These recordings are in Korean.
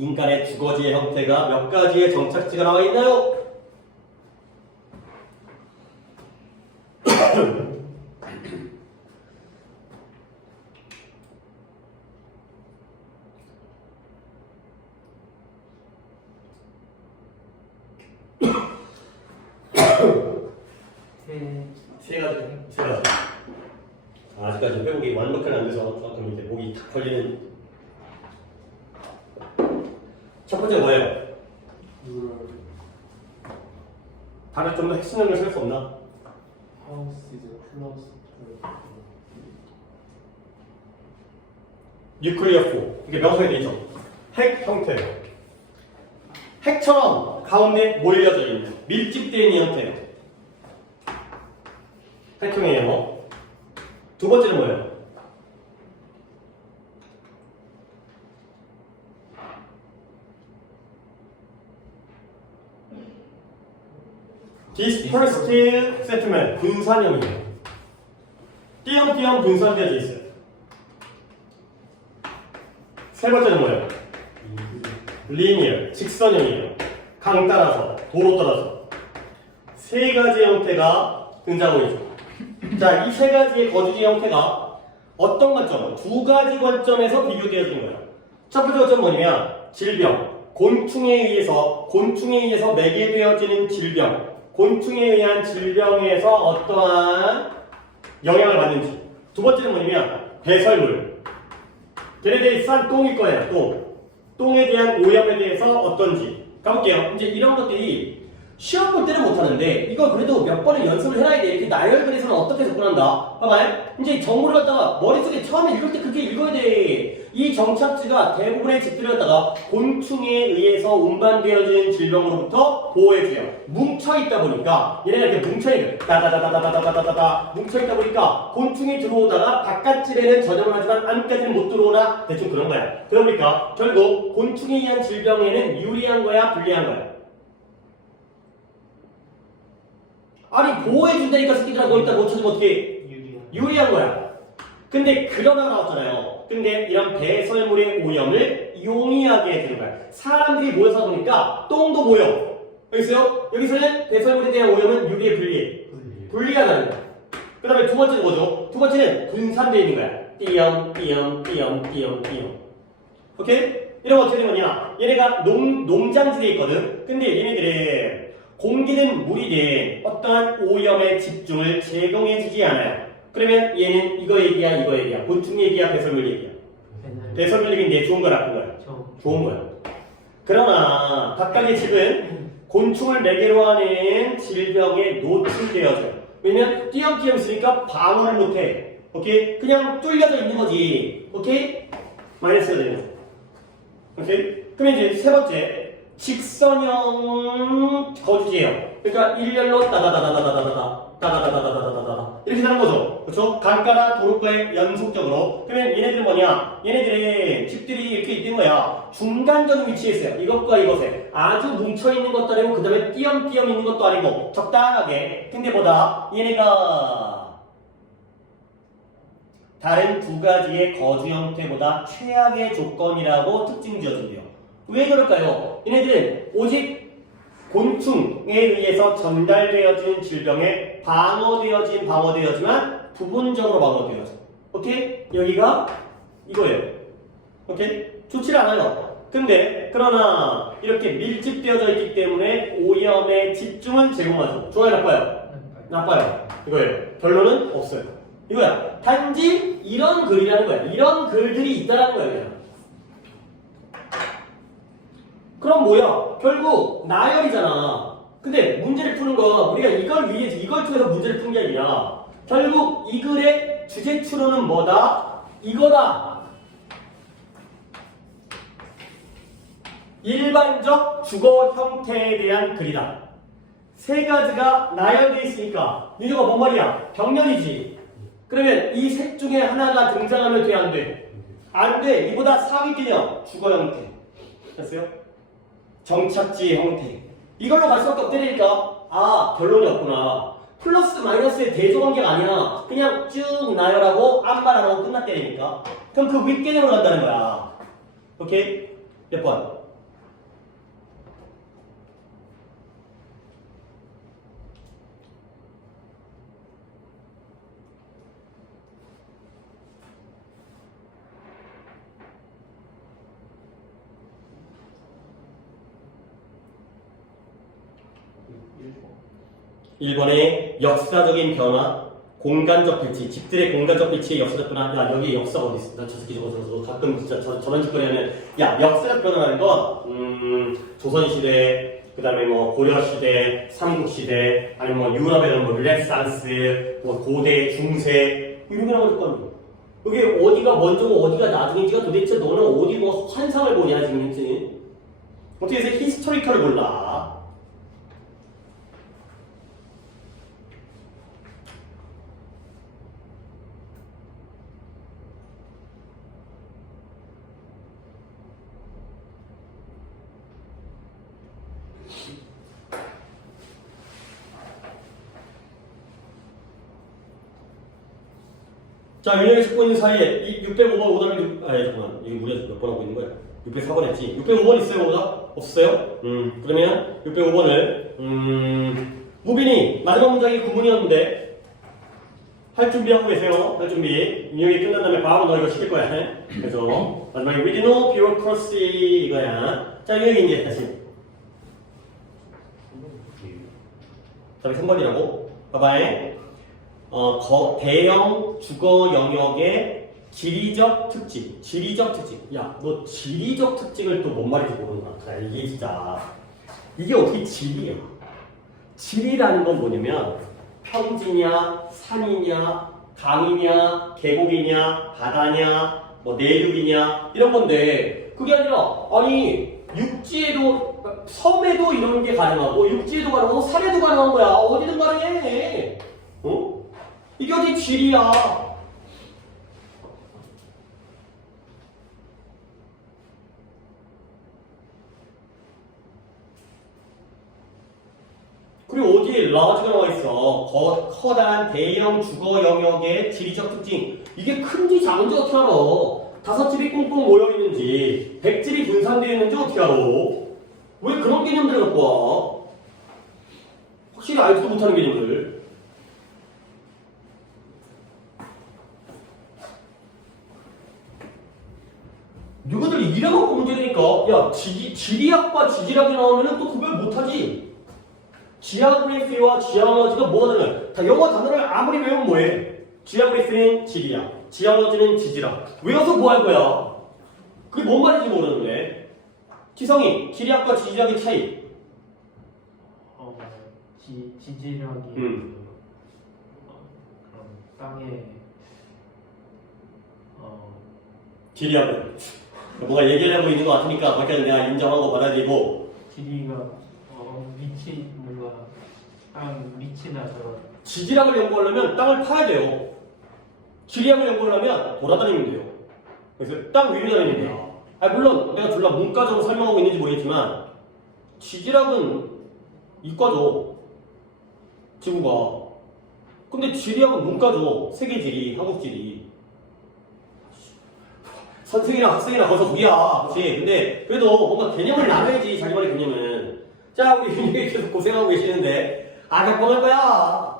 인간의 주거지의 형태가 몇 가지의 정착지가 나와 있나요? 세세 가지, 세 가지. 아, 아직까지 회복이 완벽하게 안 돼서 조금 이제 목이 탁 걸리는. 첫 번째 뭐예요? 물 다른 좀 더 핵심을 쓸수 없나? 하우스 이즈 플러스 뉴클리어 포 이게 명사에 되죠. 핵 형태예요. 핵처럼 가운데 몰려져 있는 밀집되어 있는 형태예요. 핵형이에요. 두 번째는 뭐예요? Dispersed settlement 분산형이에요. 띄엄띄엄 분산되어져 있어요. 세 번째는 뭐예요? 리니어, 직선형이에요. 강 따라서, 도로 따라서. 세 가지 형태가 등장하고 있죠. 자, 이 세 가지의 거주지 형태가 어떤 관점? 두 가지 관점에서 비교되어지는 거예요. 첫 번째 관점은 뭐냐면, 질병. 곤충에 의해서, 곤충에 의해서 매개되어지는 질병. 곤충에 의한 질병에서 어떠한 영향을 받는지. 두 번째는 뭐냐면, 배설물. 걔네들이 싼 똥일 거예요, 똥. 똥에 대한 오염에 대해서 어떤지. 가볼게요. 이제 이런 것들이 시험 볼 때는 못하는데, 이거 그래도 몇 번을 연습을 해놔야 돼. 이렇게 나열글에서는 어떻게 접근한다. 봐봐요. 이제 정보를 갖다가 머릿속에 처음에 읽을 때 그렇게 읽어야 돼. 이 정착지가 대부분의 집들을 갖다가 곤충에 의해서 운반되어진 질병으로부터 보호해줘요. 뭉쳐있다 보니까, 얘네가 이렇게 뭉쳐있는, 따다다다다다다다다다, 뭉쳐있다 보니까 곤충이 들어오다가 바깥집에는 전염을 하지만 안까지는 못 들어오나 대충 그런 거야. 그러니까 결국 곤충에 의한 질병에는 유리한 거야, 불리한 거야? 아니 보호해준다니까 새끼들아 거 있다 못 찾으면 어떻게 유리한 거야. 근데 그러다 나왔잖아요. 근데 이런 배설물의 오염을 용이하게 해주는 거야. 사람들이 모여서 보니까 똥도 모여. 여기 있어요? 여기서는 배설물에 대한 오염은 유리에 불리해. 분리하다는 거야. 그 다음에 두 번째는 뭐죠? 두 번째는 분산되어 있는 거야. 띠엄, 띠엄, 띠엄, 띠엄, 띠엄. 오케이? 이러면 어떻게 되는 거냐? 얘네가 농, 농장지대에 있거든? 근데 얘네들은 공기는 물이든 어떠한 오염의 집중을 제공해주지 않아요. 그러면 얘는 이거 얘기야, 이거 얘기야. 곤충 얘기야, 배설물 얘기야. 배설물 얘기인데 좋은 거야, 나쁜 거야? 저 좋은 거야. 그러나 각각의 집은 곤충을 매개로 하는 질병에 노출되어져요. 왜냐면 띄엄띄엄 있으니까 방어를 못해. 오케이? 그냥 뚫려져 있는 거지. 오케이? 마이너스가 되는 거. 오케이? 그러면 이제 세 번째 직선형 거주지예요. 그러니까 일렬로 따다다다다다다다 따다다다다다다다 이렇게 되는 거죠. 그렇죠? 강가나 도로가에 연속적으로. 그러면 얘네들은 뭐냐? 얘네들의 집들이 이렇게 있는 거야. 중간적인 위치에 있어요. 이것과 이것에 아주 뭉쳐 있는 것도 아니고 그 다음에 띄엄띄엄 있는 것도 아니고 적당하게. 근데 보다 얘네가 다른 두 가지의 거주 형태보다 최악의 조건이라고 특징 지어준대요. 왜 그럴까요? 얘네들은 오직 곤충에 의해서 전달되어진 질병에 방어되어진 방어되어지만 부분적으로 방어되어져. 오케이? 여기가 이거예요. 오케이? 좋지 않아요. 근데 그러나 이렇게 밀집되어져 있기 때문에 오염의 집중은 제공하죠. 좋아요, 나빠요? 나빠요. 이거예요. 결론은 없어요. 이거야. 단지 이런 글이라는 거야. 이런 글들이 있다라는 거야. 그냥. 그럼 뭐야? 결국 나열이잖아. 근데 문제를 푸는 건 우리가 이걸 위해서 이걸 통해서 문제를 푸는 게 아니라 결국 이 글의 주제 추론은 뭐다? 이거다. 일반적 주거 형태에 대한 글이다. 세 가지가 나열되어 있으니까 이거가 뭔 말이야? 병렬이지. 그러면 이 셋 중에 하나가 등장하면 돼, 안 돼? 안 돼. 이보다 상위 개념 주거 형태. 됐어요? 정착지 형태. 이걸로 갈 수밖에 없다니까. 아, 결론이 없구나. 플러스 마이너스의 대조관계가 아니야. 그냥 쭉 나열하고 암만 안 하고 끝났다니까. 그럼 그 윗개념으로 간다는 거야. 오케이? 몇 번? 1번에 역사적인 변화, 공간적 배치, 집들의 공간적 배치의 역사적 변화. 야, 여기 역사가 어디 있어? 나저 새끼 저거 저거 가끔 진짜 저, 저런 짓거리 하면 야, 역사적 변화라는 건 음, 조선시대, 그 다음에 뭐 고려시대, 삼국시대, 아니면 뭐 유럽에는 뭐 르네상스, 뭐 고대, 중세 이런 게 나올 거 아니야. 여기 어디가 먼저고 어디가 나중인지가 도대체 너는 어디 뭐 환상을 보냐 지금 지금 어떻게 해서 히스토리컬을 몰라? 자, 윤영이 찾고 있는 사이에 이 605번 오답이 누- 아, 예, 잠깐만. 이거 우리가 몇번 하고 있는 거야? 604번 했지. 605번 있어요, 오답? 없어요? 음, 그러면 605번을 음, 무빈이 마지막 문장이 구문이었는데 할 준비하고 계세요. 할 준비. 윤영이 끝난 다음에 바로 너 이거 시킬 거야. 해? 그래서 마지막에 regional bureaucracy 이거야. 자, 윤영이 이제 다시. 답이 3번이라고. 봐봐요. 어, 거- 대형 주거 영역의 지리적 특징, 지리적 특징. 야, 너 지리적 특징을 또 뭔 말인지 모르는 것 같아. 이게 진짜. 이게 어떻게 지리야? 지리라는 건 뭐냐면, 평지냐, 산이냐, 강이냐, 계곡이냐, 바다냐, 뭐 내륙이냐, 이런 건데, 그게 아니라, 아니, 육지에도, 섬에도 이런 게 가능하고, 육지에도 가능하고, 산에도 가능한 거야. 어디든 가능해. 어? 이게 어디 지리야? 그리고 어디에 large가 나와 있어? 거, 커다란 대형 주거 영역의 지리적 특징. 이게 큰지 작은지 어떻게 알아? 다섯 집이 꽁꽁 모여 있는지, 백 집이 분산되어 있는지 어떻게 알아? 왜 그런 개념들을 갖고 와? 확실히 알지도 못하는 개념들. 누구들 이래갖고 문제 되니까 야 지리, 지리학과 지질학이 나오면은 또 구별 못하지. 지하그래피와 지하얼러지가 뭐가 다르냐 다 영어 단어를 아무리 외우면 뭐해? 지하그래피는 지리학 지하얼러지는 지질학 외워서 뭐 할 거야? 그게 뭔 말인지 모르는데. 지성이 지리학과 지질학의 차이. 어, 지, 지질학이 음. 어, 그런 땅에 어, 지리학은 뭔가 얘기를 하고 있는 것 같으니까 거기까지 내가 인정하고 받아들이고 지리가 어, 위치 뭔가 땅 위치나 저런 지질학을 연구하려면 땅을 파야 돼요. 지리학을 연구하려면 돌아다니면 돼요. 그래서 땅 위로 다니는 거야. 아 물론 내가 졸라 문과적으로 설명하고 있는지 모르겠지만 지질학은 이과죠. 지구가. 근데 지리학은 문과죠. 세계 지리, 한국 지리. 선생이랑 학생이랑 벌써 둘이야. 그치? 근데 그래도 뭔가 개념을 나눠야지 자기만의 개념은. 자 우리 윤영이 계속 고생하고 계시는데 아각방할 거야.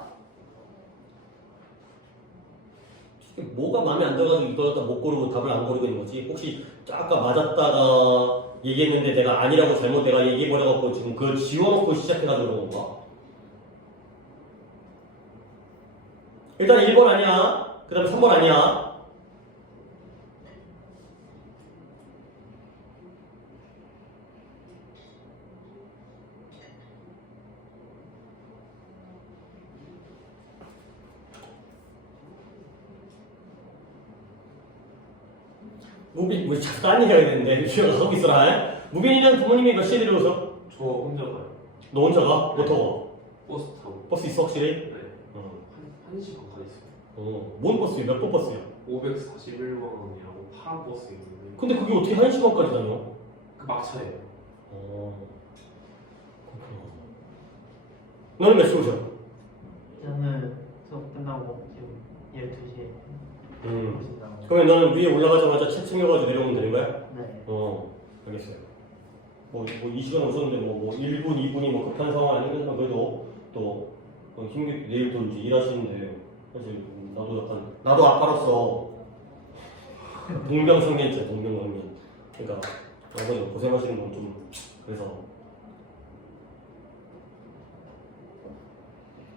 이게 뭐가 마음에 안 들어가지고 이걸 갖다 못 고르고 답을 안 고르고 있는 거지? 혹시 아까 맞았다가 얘기했는데 내가 아니라고 잘못 내가 얘기해버려갖고 지금 그걸 지워놓고 시작해가지고 그런 건가? 일단 1번 아니야. 그 다음에 3번 아니야. 무빈, 우리 자꾸 딴 얘기 해야 되는데. 주영아, 거기 있어라. 무빈이는 부모님이 몇 시에 내려오셔? 저 혼자 가요. 너 혼자 가? 못 타고 버스 타고. 버스 있어, 확실히? 네. 어. 한, 한 시간 가 있어요. 어. 뭔 버스야? 몇 번 버스야? 541만 원이라고 파란 버스 있는데 근데 그게 어떻게 한 시간까지 다녀? 그 막차예요. 어. 그렇구나. 너는 몇 시에 오셔? 저는 수업 끝나고 지금 12시에 음. 그러면 너는 위에 올라가자마자 책 챙겨가지고 내려오면 되는 거야? 네 어. 알겠어요. 뭐, 뭐 이 시간에 오셨는데 뭐, 뭐 1분, 2분이 뭐 급한 상황 아니면 그래도 또 어, 힘겹게 내일 또 이제 일하시는데 사실 나도 약간 나도 아빠로서 동병상련자 동병상련 그러니까 아버지 고생하시는 건 좀 그래서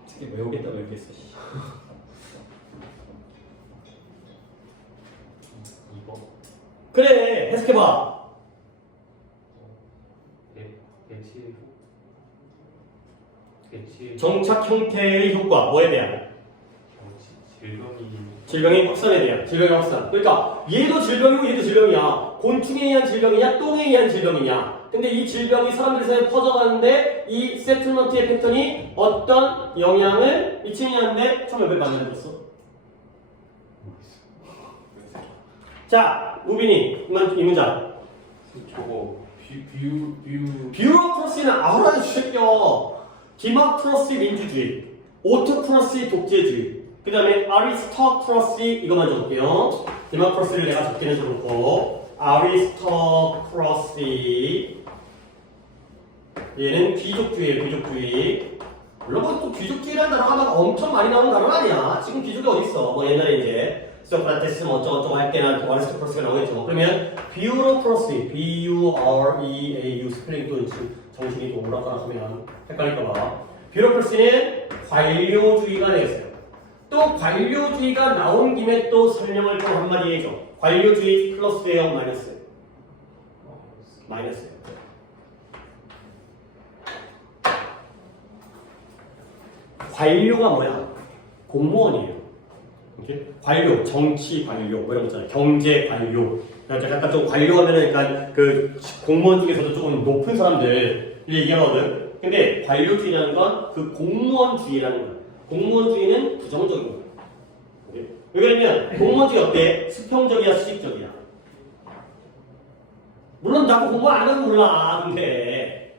특히 외우겠다고 이렇게 했어. 씨. 그래 해석해봐. 배, 배치. 배치. 정착 형태의 효과 뭐에 대한? 질병이. 질병의 확산에 대한 질병의 확산. 그러니까 얘도 질병이고 얘도 질병이야. 곤충에 의한 질병이냐 똥에 의한 질병이냐. 근데 이 질병이 사람들 사이에 퍼져가는데 이 세틀먼트의 패턴이 어떤 영향을 미치느냐인데 처음 몇배 만들어줬어? 자, 우빈이 이만- 이 문장. 저거 뷰, 뷰, 뷰. 뷰로크러시는 아우라는 새끼야. 디마크러시 민주주의, 오토크러시 독재주의, 그 다음에 아리스토크러시 이거만 적을게요. 디마크러시를 내가 적기는 적었고 아리스토크러시 얘는 귀족주의예요, 귀족주의. 물론 그것도 귀족주의라는 단어가 막 엄청 많이 나오는 단어는 아니야. 지금 귀족이 어딨어. 뭐 옛날에 이제 소크라테스 뭐 어쩌고저쩌고 할 때나 또 아리스토크러시가 나오겠죠. 그러면 뷰로크러시, B-U-R-E-A-U 스펠링 또 지금 정신이 또 오락가락 하면 헷갈릴까봐. 뷰로크러시는 관료주의가 되겠어요. 또 관료주의가 나온 김에 또 설명을 또 한마디 해줘. 관료주의 플러스예요, 마이너스예요? 마이너스예요. 관료가 뭐야? 공무원이에요. 이렇게 관료, 정치 관료, 뭐 이런 거 있잖아요. 경제 관료. 그러니까 약간 좀 관료하면은 약간 그 공무원 중에서도 조금 높은 사람들 얘기하거든. 근데 관료주의라는 건 그 공무원주의라는 거야. 공무원주의는 부정적인 거야. 오케이? 왜 그러냐면 공무원주의 어때? 수평적이야, 수직적이야. 물론 나도 공부 안 해도 몰라. 근데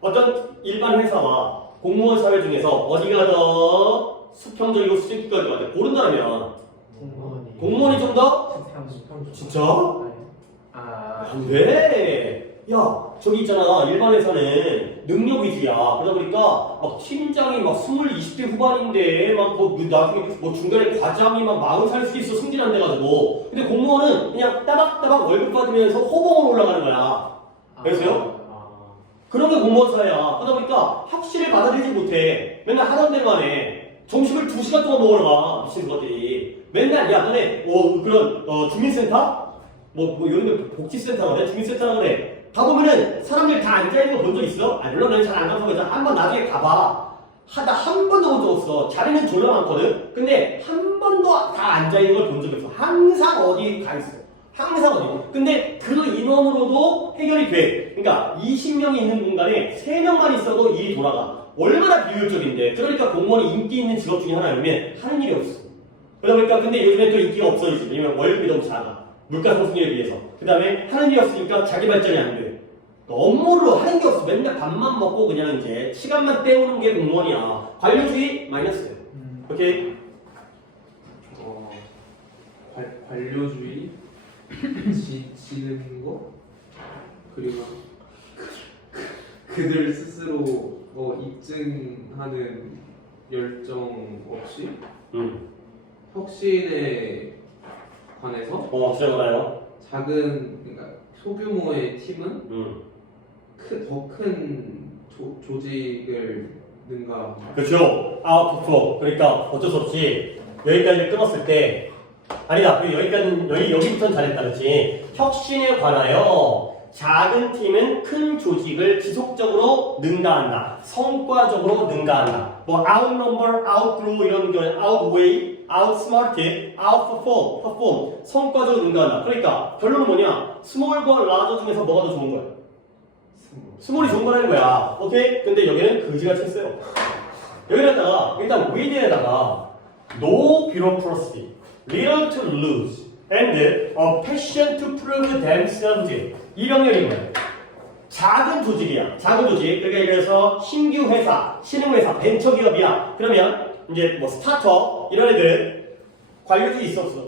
어떤 일반 회사와 공무원 사회 중에서 어디가 더 수평적이고 수직적이고 같아? 고른다면 공무원이. 공무원이 좀 더? 수평. 진짜? 아. 안 돼. 야, 저기 있잖아. 일반 회사는 능력 위주야. 그러다 보니까 막 팀장이 막 20, 20대 후반인데 막뭐 나중에 뭐 중간에 과장이 막 마흔 살수 있어 승진 안 돼가지고. 근데 공무원은 그냥 따박따박 월급 받으면서 호봉으로 올라가는 거야. 알겠어요? 아. 그런 게 공무원 사회야. 그러다 보니까 학시를 받아들이지 못해. 맨날 하던 대로만 해. 점심을 두 시간 동안 먹으러 가. 미친 것들이. 맨날, 야, 너네, 뭐, 그런, 어, 주민센터? 뭐, 뭐, 데 복지센터 그래? 주민센터 그래? 가보면은 사람들 다 앉아있는 거 본 적 있어? 아, 물론 너는 잘안 가서 그래. 한번 나중에 가봐. 하다 한 번도 본 적 없어. 자리는 졸라 많거든? 근데 한 번도 다 앉아있는 걸 본 적이 없어. 항상 어디 가 있어. 항상 어디. 근데 그 인원으로도 해결이 돼. 그러니까 20명이 있는 공간에 3명만 있어도 일이 돌아가. 얼마나 비효율적인데. 그러니까 공무원이 인기 있는 직업 중에 하나라면 하는 일이 없어. 그러다 보니까 근데 요즘에 또 인기가 없어지지. 왜냐면 월급이 너무 작아. 물가 상승률에 비해서. 그 다음에 하는 일이 없으니까 자기 발전이 안 돼. 업무로 하는 게 없어. 맨날 밥만 먹고 그냥 이제 시간만 때우는 게 공무원이야. 관료주의 마이너스. 음. 오케이? 어, 관, 관료주의 지, 지는 거 그리고 그, 그들 스스로 뭐 입증하는 열정 없이 음. 혁신에 관해서 어, 시작해봐요. 작은 그러니까 소규모의 팀은 음. 더큰 조직을 능가 그렇죠. 아웃풋. 그러니까 어쩔 수 없이 여기까지 끊었을 때 아니다. 그 여기까지 여기 여기부터는 잘했다, 그렇지? 혁신에 관하여 작은 팀은 큰 조직을 지속적으로 능가한다. 성과적으로 능가한다. 뭐 outnumber, 이런 경우는 outweigh, outsmarted, 성과적으로 능가한다. 그러니까 결론은 뭐냐? 스몰과 라저 중에서 뭐가 더 좋은 거야? 스몰이 좋은 거라는 거야. 오케이? 근데 여기는 그지같이 했어요. 여기다가 일단 with에다가 no bureaucracy, little to lose, and a passion to prove themselves 이 병렬인 거예요. 작은 조직이야. 작은 조직. 그러니까 예를 들어서 신규 회사, 신흥 회사, 벤처 기업이야. 그러면 이제 뭐 스타트업 이런 애들은 관료들이 있어 없어?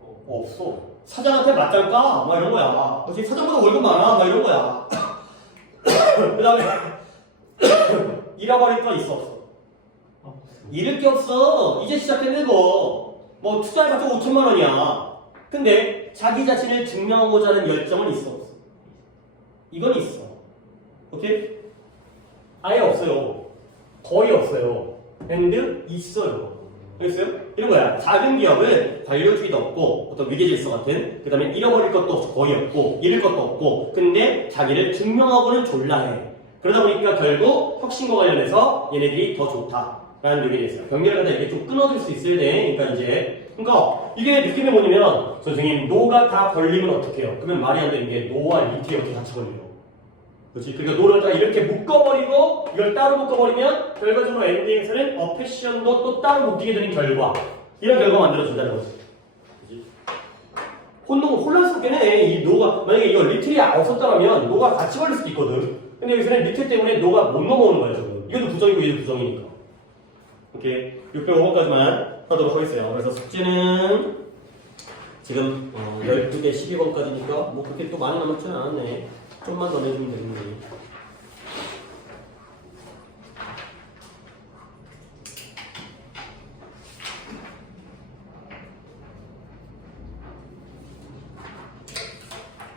어. 없어. 사장한테 맞짱 까? 막 이런 거야. 어차피 사장보다 월급 많아? 막 이런 거야. 그 다음에 잃어버릴 거 있어 없어? 어. 잃을 게 없어. 이제 시작했는데 뭐. 뭐 투자해봤자 5천만 원이야. 근데 자기 자신을 증명하고자 하는 열정은 있어 없어? 이건 있어. 오케이? 아예 없어요. 거의 없어요. and 있어요. 알겠어요? 이런 거야. 작은 기업은 관료주의도 없고 어떤 위계 질서 같은 그 다음에 잃어버릴 것도 없- 거의 없고 잃을 것도 없고 근데 자기를 증명하고는 졸라해. 그러다 보니까 결국 혁신과 관련해서 얘네들이 더 좋다 라는 얘기가 있어요. 경계를 갖다 이렇게 좀 끊어줄 수 있어야 돼. 그러니까 이제 그러니까 이게 느낌이 뭐냐면 선생님 노가 다 걸리면 어떡해요? 그러면 말이 안 되는 게 노와 리트 이렇게 같이 걸려요. 그렇지. 그러니까 노를 다 이렇게 묶어버리고 이걸 따로 묶어버리면 결과적으로 엔딩에서는 어 패션도 또 따로 묶이게 되는 결과 이런 결과 가 만들어준다는 거지. 혼동 혼란스럽긴 해. 이 노가 만약에 이거 리틀이 없었다면 노가 같이 걸릴 수도 있거든. 근데 여기서는 리틀 때문에 노가 못 넘어오는 거야 지금. 이것도 부정이고 이것도 부정이니까. 오케이. 605번까지만 하도록 하겠어요. 그래서 숙제는 지금 어, 12개 12번까지니까 뭐 그렇게 또 많이 남았지는 않았네. 좀만 더 내주면 되겠네.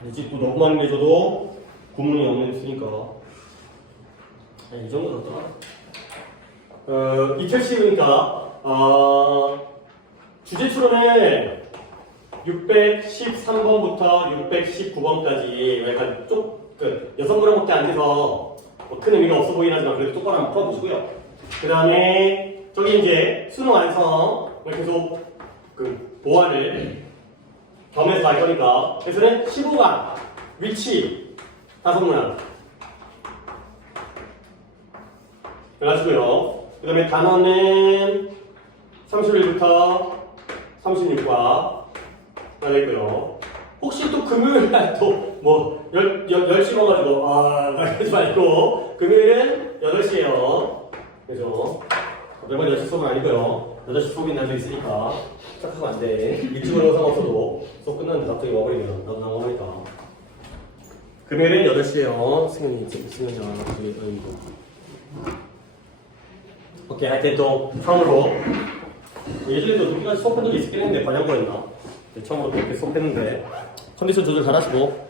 이제 또 너무 많이 내줘도 구문이 없는 있으니까 이 정도 줬더라. 어, 이철씨니까 어, 주제 추론을 613번부터 619번까지 약간 쪽, 그, 여성분한테 안 돼서 뭐 큰 의미가 없어 보이긴 하지만 그래도 똑바로 한번 풀어보시고요. 그 다음에 저기 이제 수능 완성 계속 그 보완을 겸해서 할 거니까 그래서는 15강 위치 다섯 문항 들어가시고요. 그 다음에 단어는 31부터 36과 되고요. 혹시 또 금요일 날 또뭐 10시 먹어가지고 아 말하지 말고 금요일은 8시에요. 그죠? 매번 10시 수업은 아니고요. 8시 수업인 날도 있으니까 착하면 안 돼. 오는 상관없어도 수업 끝났는데 갑자기 와버리면 나 나오니까. 금요일은 8시에요. 승현이 승현이랑 저기 어이고. 오케이 하여튼 또 처음으로 예전에도 우리가 수업한 적이 있긴 했는데 반영거였나. 처음으로 그렇게 수업했는데 컨디션 조절 잘하시고